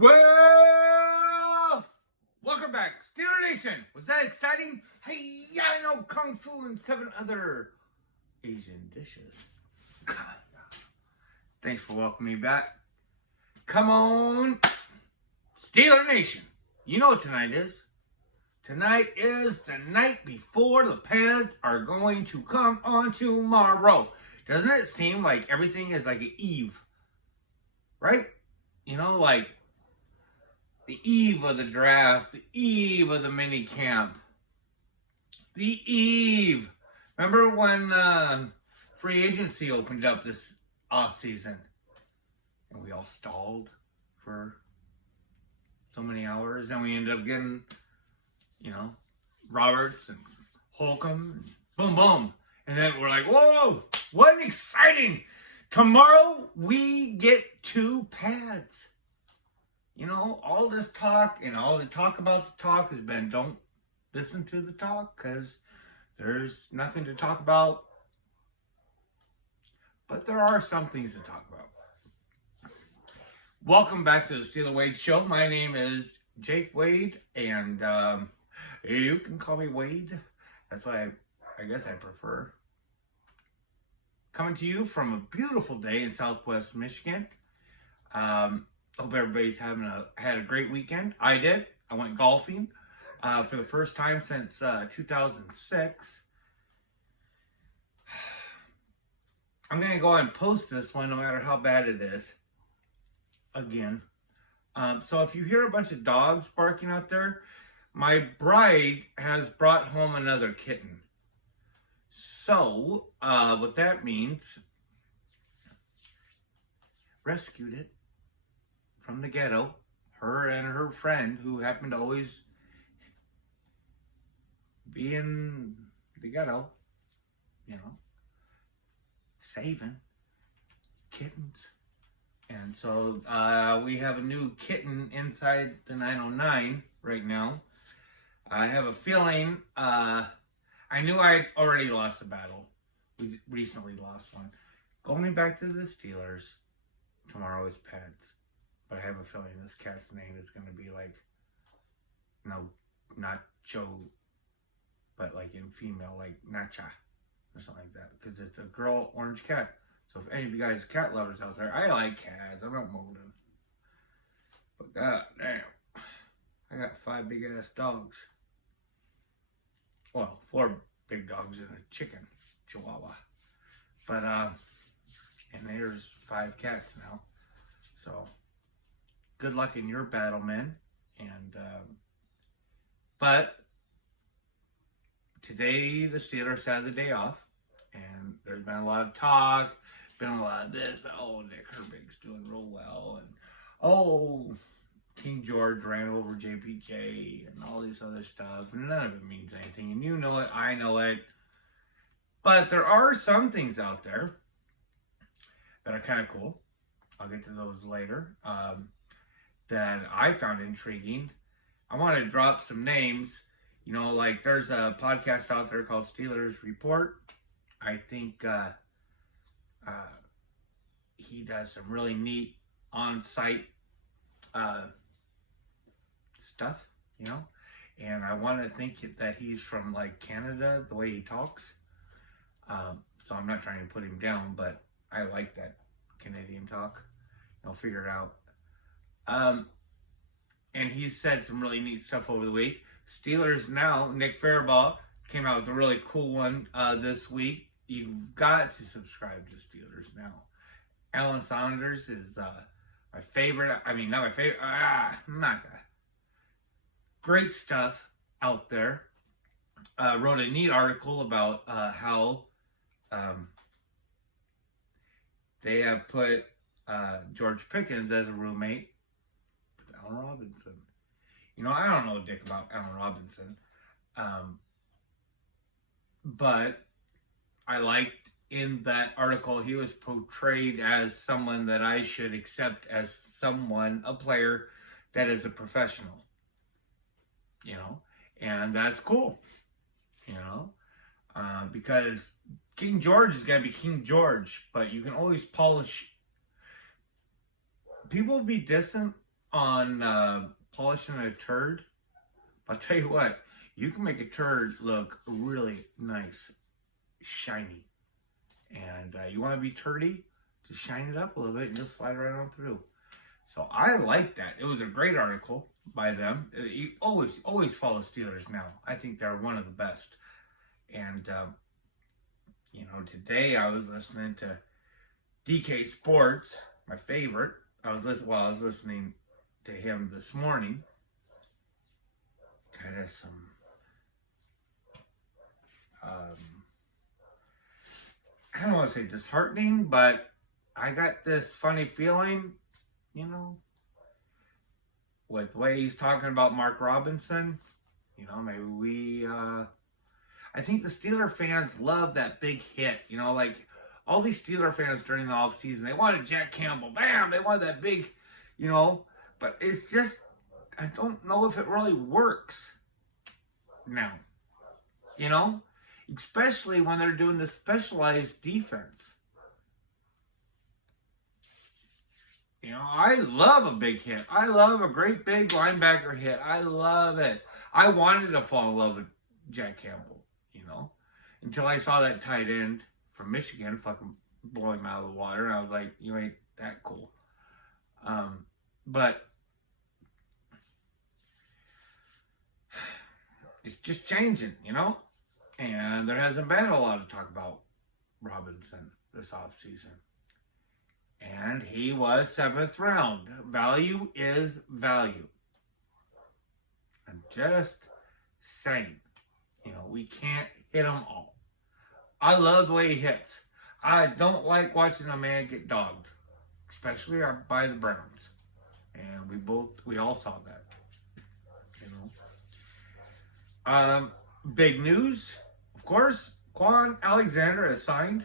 Well, welcome back, Steeler Nation. Was that exciting? Hey, yeah, I know Kung Fu and 7 other Asian dishes. Thanks for welcoming me back. Come on, Steeler Nation. You know what tonight is. Tonight is the night before the Peds are going to come on tomorrow. Doesn't it seem like everything is like an eve? Right? You know, like the eve of the draft, the eve of the mini camp, the eve. Remember when free agency opened up this off season, and we all stalled for so many hours, and we ended up getting, Roberts and Holcomb, and boom, boom, and then we're like, whoa, what exciting! Tomorrow we get 2 pads. All this talk and all the talk about the talk has been don't listen to the talk because there's nothing to talk about. But there are some things to talk about. Welcome back to the Steeler Wade Show. My name is Jake Wade, and you can call me Wade. That's what I guess I prefer. Coming to you from a beautiful day in Southwest Michigan. Hope everybody's had a great weekend. I did. I went golfing for the first time since 2006. I'm going to go ahead and post this one no matter how bad it is. Again. So if you hear a bunch of dogs barking out there, my bride has brought home another kitten. So what that means, rescued it from the ghetto, her and her friend, who happened to always be in the ghetto, saving kittens. And so we have a new kitten inside the 909 right now. I have a feeling, I knew I'd already lost the battle. We recently lost one. Going back to the Steelers, tomorrow is Peds. But I have a feeling this cat's name is going to be like, not Joe, but like in female, like Nacha or something like that. Because it's a girl orange cat. So if any of you guys are cat lovers out there, I like cats. I'm not molding. But god damn, I got 5 big ass dogs. Well, 4 big dogs and a chicken, Chihuahua. But and there's 5 cats now. So good luck in your battle, men. And but today the Steelers had the day off, and there's been a lot of talk, been a lot of this, but Nick Herbig's doing real well, and King George ran over JPJ and all this other stuff, and none of it means anything, and you know it, I know it. But there are some things out there that are kind of cool. I'll get to those later. That I found intriguing. I want to drop some names. Like there's a podcast out there called Steelers Report. I think he does some really neat on-site stuff, and I want to think that he's from like Canada, the way he talks. So I'm not trying to put him down, but I like that Canadian talk. I'll figure it out. And he said some really neat stuff over the week. Steelers Now, Nick Faribault came out with a really cool one this week. You've got to subscribe to Steelers Now. Alan Saunders is my favorite. I mean, not my favorite. Great stuff out there. Wrote a neat article about how they have put George Pickens as a roommate with Allen Robinson. I don't know dick about Allen Robinson. But I liked in that article he was portrayed as someone that I should accept as a player that is a professional. And that's cool. Because King George is going to be King George, but you can always polish. People will be dissing on polishing a turd. I'll tell you what, you can make a turd look really nice, shiny. And you want to be turdy, just shine it up a little bit and just slide right on through. So I like that. It was a great article by them. You always follow Steelers now. I think they're one of the best. And, today I was listening to DK Sports, my favorite. I was listening to him this morning. Kind of some I don't want to say disheartening, but I got this funny feeling, with the way he's talking about Mark Robinson. Maybe I think the Steeler fans love that big hit. Like all these Steeler fans during the offseason, they wanted Jack Campbell. Bam! They wanted that big, but it's just, I don't know if it really works now. Especially when they're doing the specialized defense. I love a big hit. I love a great big linebacker hit. I love it. I wanted to fall in love with Jack Campbell, until I saw that tight end from Michigan fucking blow him out of the water. And I was like, you ain't that cool. But it's just changing, And there hasn't been a lot of talk about Robinson this offseason. And he was 7th round. Value is value. I'm just saying, we can't hit them all. I love the way he hits. I don't like watching a man get dogged, especially by the Browns. And we all saw that. Big news, of course, Kwon Alexander is signed.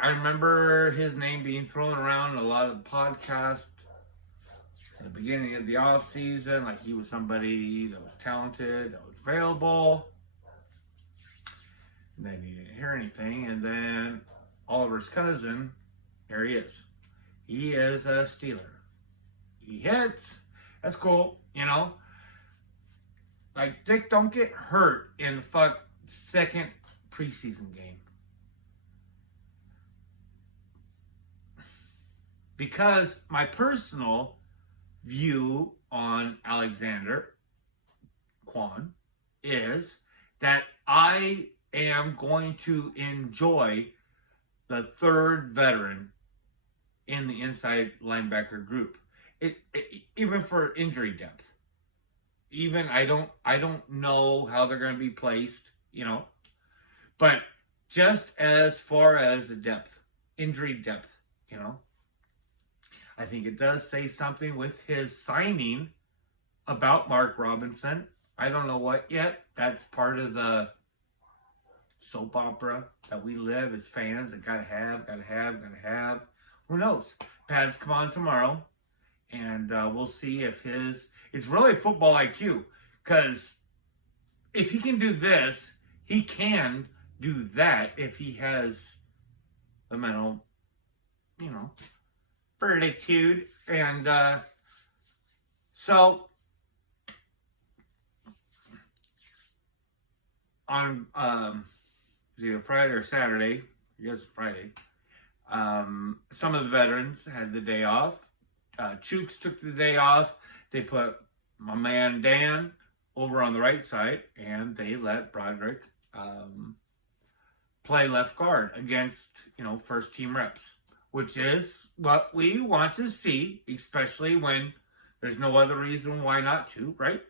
I remember his name being thrown around in a lot of the podcasts at the beginning of the offseason, like he was somebody that was talented, that was available. And then you didn't hear anything, and then Oliver's cousin, there he is. He is a Steeler. He hits. That's cool, Like, Dick, don't get hurt in the second preseason game. Because my personal view on Alexander, Kwon, is that I am going to enjoy the third veteran in the inside linebacker group. Even for injury depth. Even I don't know how they're going to be placed, but just as far as the depth, injury depth, I think it does say something with his signing about Mark Robinson. I don't know what yet. That's part of the soap opera that we live as fans that gotta have. Who knows? Pads come on tomorrow. And we'll see if it's really football IQ. Because if he can do this, he can do that if he has the mental, fortitude. And so on it was either Friday or Saturday, I guess Friday, some of the veterans had the day off. Chooks took the day off. They put my man Dan over on the right side, and they let Broderick play left guard against, first team reps, which is what we want to see, especially when there's no other reason why not to, right?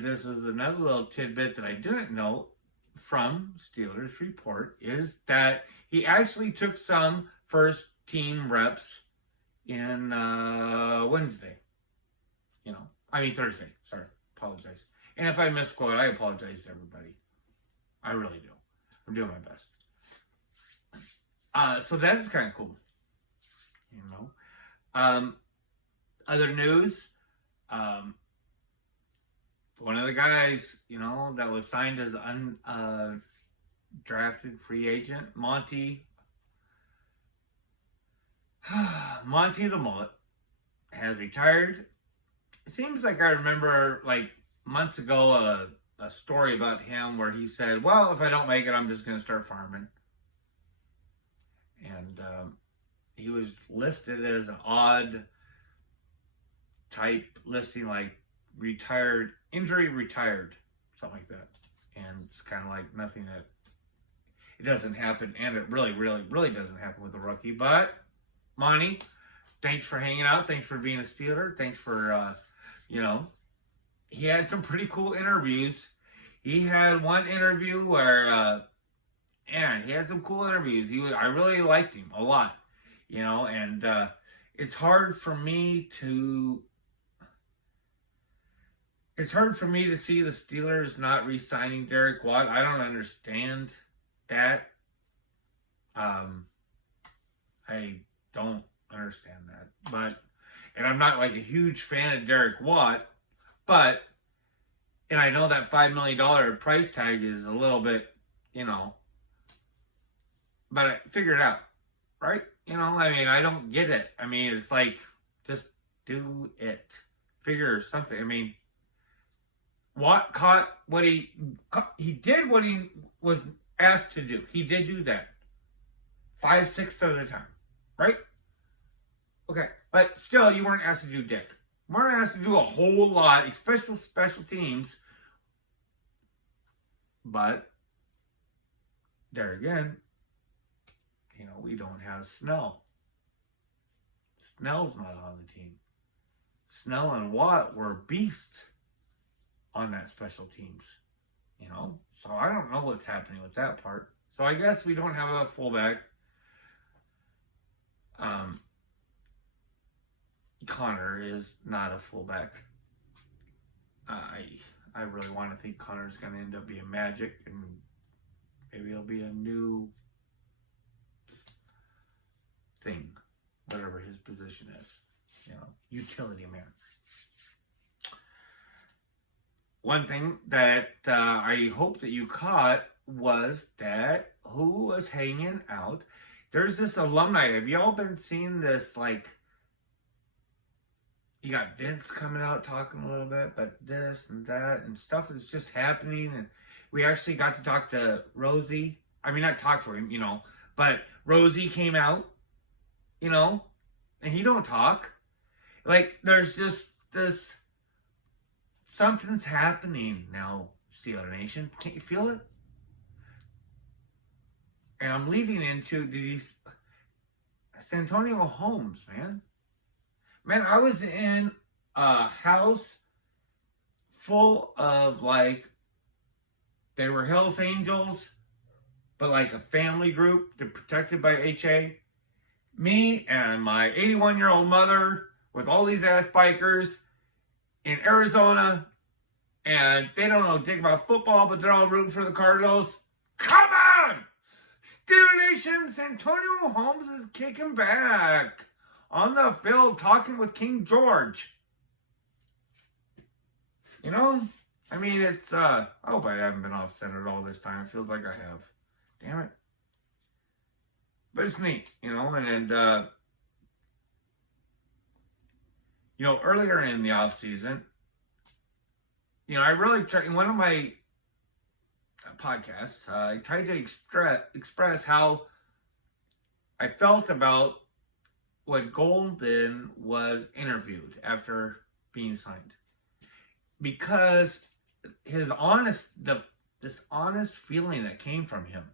This is another little tidbit that I didn't know from Steelers Report, is that he actually took some first team reps in Thursday. Sorry, apologize. And if I misquote, I apologize to everybody. I really do. I'm doing my best. So that's kind of cool. Other news. One of the guys, that was signed as an undrafted free agent, Monty. Monty the Mullet has retired. It seems like I remember, like, months ago, a story about him where he said, well, if I don't make it, I'm just going to start farming. And he was listed as an odd type listing, like retired, injury retired, something like that. And it's kind of like nothing that, it doesn't happen, and it really, really, really doesn't happen with a rookie. But, Monty, thanks for hanging out. Thanks for being a Steeler. Thanks for, he had some pretty cool interviews. He had one interview where, he had some cool interviews. I really liked him a lot, and it's hard for me to see the Steelers not re-signing Derek Watt. I don't understand that. I don't understand that. And I'm not like a huge fan of Derek Watt, and I know that $5 million price tag is a little bit, but I figured it out, right? I don't get it. It's like, just do it. Figure something. Watt caught what he did what he was asked to do. He did do that 5/6 of the time, right? Okay, but still, you weren't asked to do dick. You weren't asked to do a whole lot, especially special teams. But there again, we don't have Snell. Snell's not on the team. Snell and Watt were beasts on that special teams, so I don't know what's happening with that part. So I guess we don't have a fullback. Connor is not a fullback. I really want to think Connor's going to end up being Magic, and maybe it'll be a new thing, whatever his position is, utility man. One thing that I hope that you caught was that who was hanging out. There's this alumni. Have y'all been seeing this, like, you got Vince coming out talking a little bit, but this and that and stuff is just happening. And we actually got to talk to Rosie. Not talk to him, but Rosie came out, and he don't talk. Like, there's just this, something's happening now, Steeler Nation. Can't you feel it? And I'm leading into Santonio Holmes, man. Man, I was in a house full of, like, they were Hells Angels, but like a family group. They're protected by HA. Me and my 81-year-old mother with all these ass bikers in Arizona, and they don't know dick about football, but they're all rooting for the Cardinals. Come on! Steeler Nation, Santonio Holmes is kicking back on the field talking with King George. It's, I hope I haven't been off-centered all this time. It feels like I have. Damn it. But it's neat, earlier in the off-season, I really tried, in one of my podcasts, I tried to express how I felt about when Golden was interviewed after being signed. Because this honest feeling that came from him,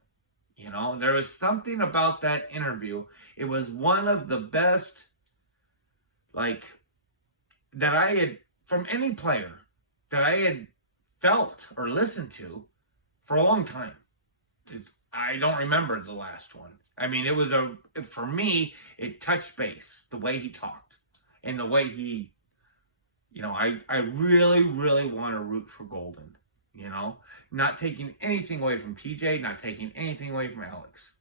there was something about that interview. It was one of the best, like, that I had, from any player, that I had felt or listened to for a long time. I don't remember the last one. It was for me, it touched base, the way he talked and the way he, I really, really want to root for Golden, not taking anything away from TJ, not taking anything away from Alex.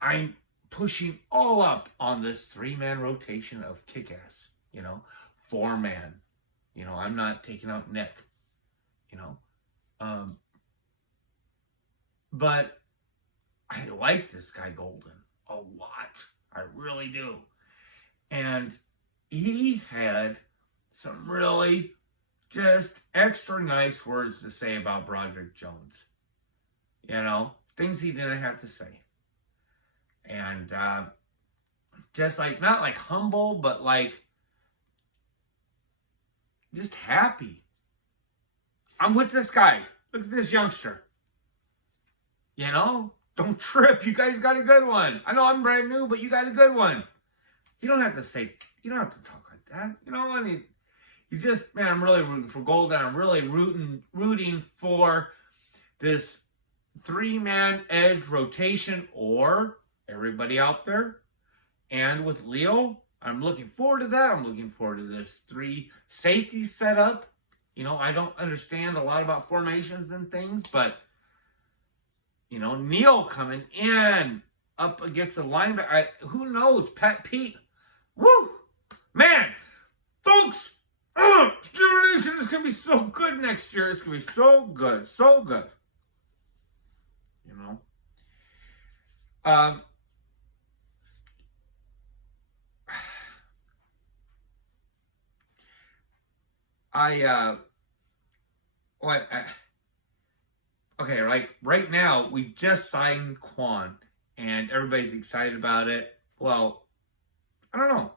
I'm pushing all up on this 3-man rotation of kick-ass, 4-man, I'm not taking out Nick, but I like this guy Golden a lot. I really do. And he had some really just extra nice words to say about Broderick Jones. You know, things he didn't have to say. And just like, not like humble, but like just happy. I'm with this guy. Look at this youngster. You know, don't trip. You guys got a good one. I know I'm brand new, but you got a good one. You don't have to talk like that. You know, I mean, you just, man, I'm really rooting for Golden. I'm really rooting for this 3-man edge rotation, or everybody out there. And with Leo, I'm looking forward to that. I'm looking forward to this 3 safety setup. You know, I don't understand a lot about formations and things, but, you know, Neal coming in up against the linebacker. Who knows? Pete. Woo! Man, folks, Steeler Nation is going to be so good next year. It's going to be so good. So good. You know? Okay, like right now, we just signed Kwon, and everybody's excited about it. Well, I don't know.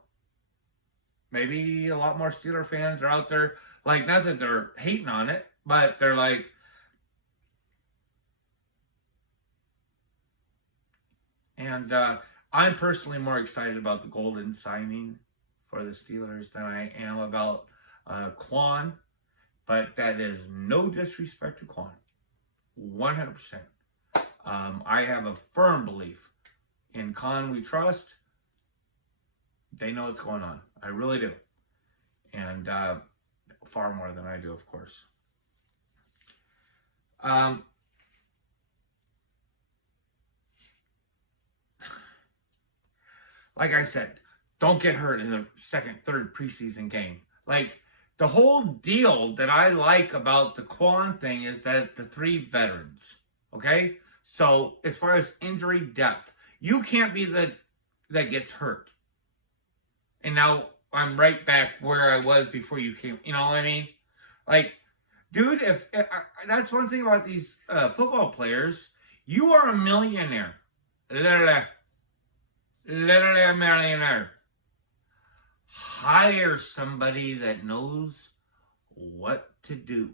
Maybe a lot more Steeler fans are out there, like, not that they're hating on it, but they're like, and I'm personally more excited about the Golden signing for the Steelers than I am about Kwon, but that is no disrespect to Kwon. 100%. I have a firm belief in Kwon we trust. They know what's going on. I really do. And far more than I do, of course. Like I said, don't get hurt in the second, third preseason game. Like, the whole deal that I like about the Kwon thing is that the 3 veterans, okay? So, as far as injury depth, you can't be that gets hurt. And now I'm right back where I was before you came. You know what I mean? Like, dude, if that's one thing about these football players, you are a millionaire. Literally a millionaire. Hire somebody that knows what to do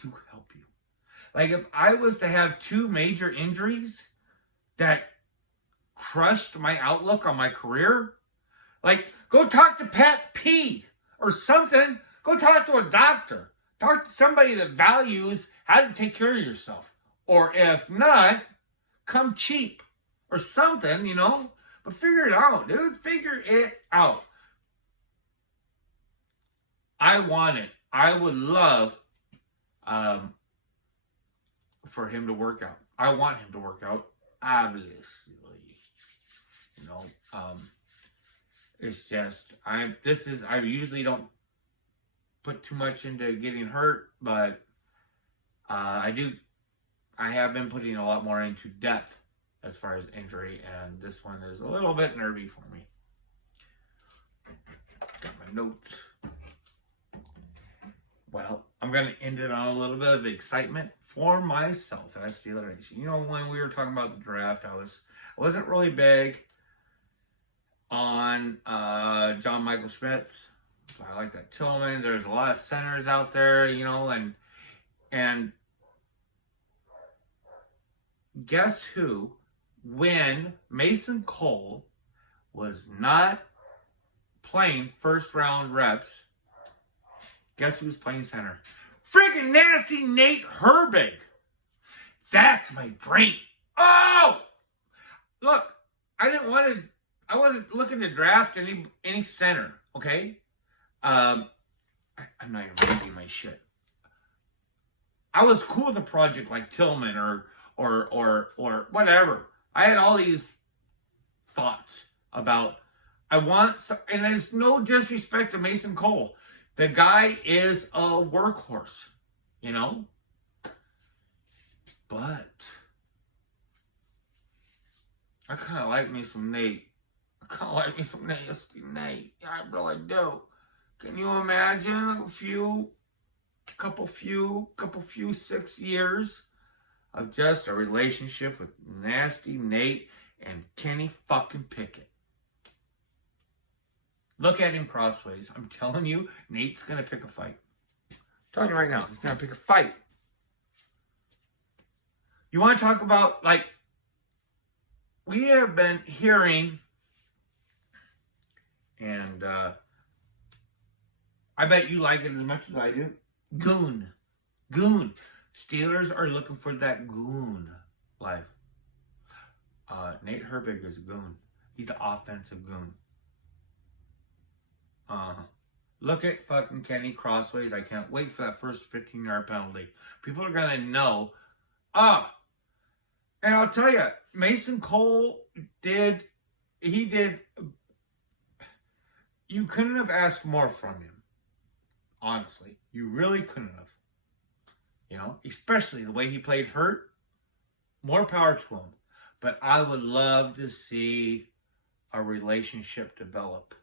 to help you. Like, if I was to have 2 major injuries that crushed my outlook on my career, like, go talk to Pat P or something. Go talk to a doctor. Talk to somebody that values how to take care of yourself. Or if not, come cheap or something, you know. But figure it out, dude. Figure it out. I want it. I would love for him to work out. I want him to work out, obviously. You know, it's just, I usually don't put too much into getting hurt, but I have been putting a lot more into depth as far as injury, and this one is a little bit nervy for me. Got my notes. Well, I'm going to end it on a little bit of excitement for myself as Steeler Nation. You know, when we were talking about the draft, I wasn't really big on John Michael Schmitz. I like that Tillman. There's a lot of centers out there, you know, and guess who, when Mason Cole was not playing first round reps, guess who's playing center? Friggin' nasty Nate Herbig. That's my brain. Oh! Look, I wasn't looking to draft any center, okay? I'm not even reading my shit. I was cool with a project like Tillman or whatever. I had all these thoughts about, and it's no disrespect to Mason Cole. The guy is a workhorse, you know? But I kind of like me some Nate. I I kind of like me some nasty Nate. I really do. Can you imagine couple few 6 years of just a relationship with nasty Nate and Kenny fucking Pickett? Look at him crossways. I'm telling you, Nate's going to pick a fight. I'm telling you right now, he's going to pick a fight. You want to talk about, like, we have been hearing, and I bet you like it as much as I do, goon. Steelers are looking for that goon life. Nate Herbig is a goon. He's the offensive goon. Look at fucking Kenny crossways. I can't wait for that first 15-yard penalty. People are going to know. And I'll tell you, Mason Cole did. You couldn't have asked more from him. Honestly, you really couldn't have. You know, especially the way he played hurt. More power to him. But I would love to see a relationship develop.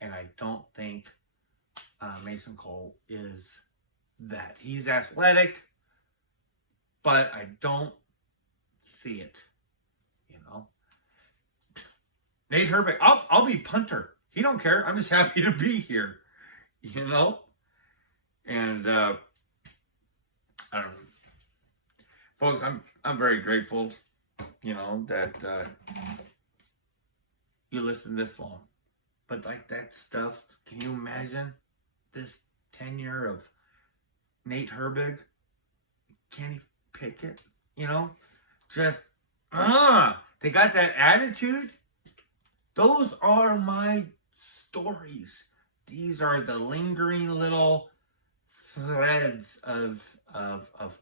And I don't think Mason Cole is that. He's athletic, but I don't see it. You know, Nate Herbig. I'll be punter. He don't care. I'm just happy to be here. You know, and I don't know, folks. I'm very grateful. You know that you listen this long. But like that stuff, can you imagine this tenure of Nate Herbig, Kenny Pickett? You know, just they got that attitude. Those are my stories. These are the lingering little threads of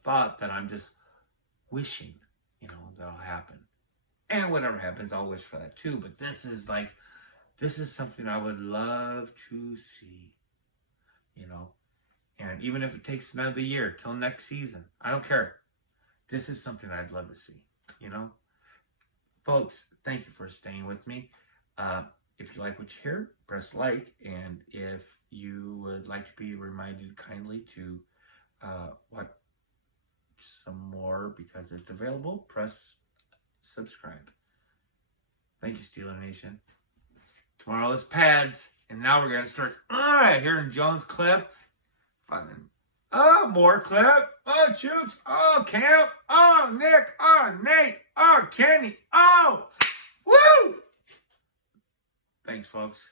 thought that I'm just wishing, you know, that'll happen. And whatever happens, I'll wish for that too. But this is something I would love to see, you know. And even if it takes another year till next season, I don't care. This is something I'd love to see, you know. Folks, thank you for staying with me. If you like what you hear, press like. And if you would like to be reminded kindly to watch some more because it's available, press subscribe. Thank you, Steeler Nation. Tomorrow is pads, and now we're going to start hearing Jones clip. Fucking, more clip. Chooks. Camp. Nick. Nate. Kenny. Woo! Thanks, folks.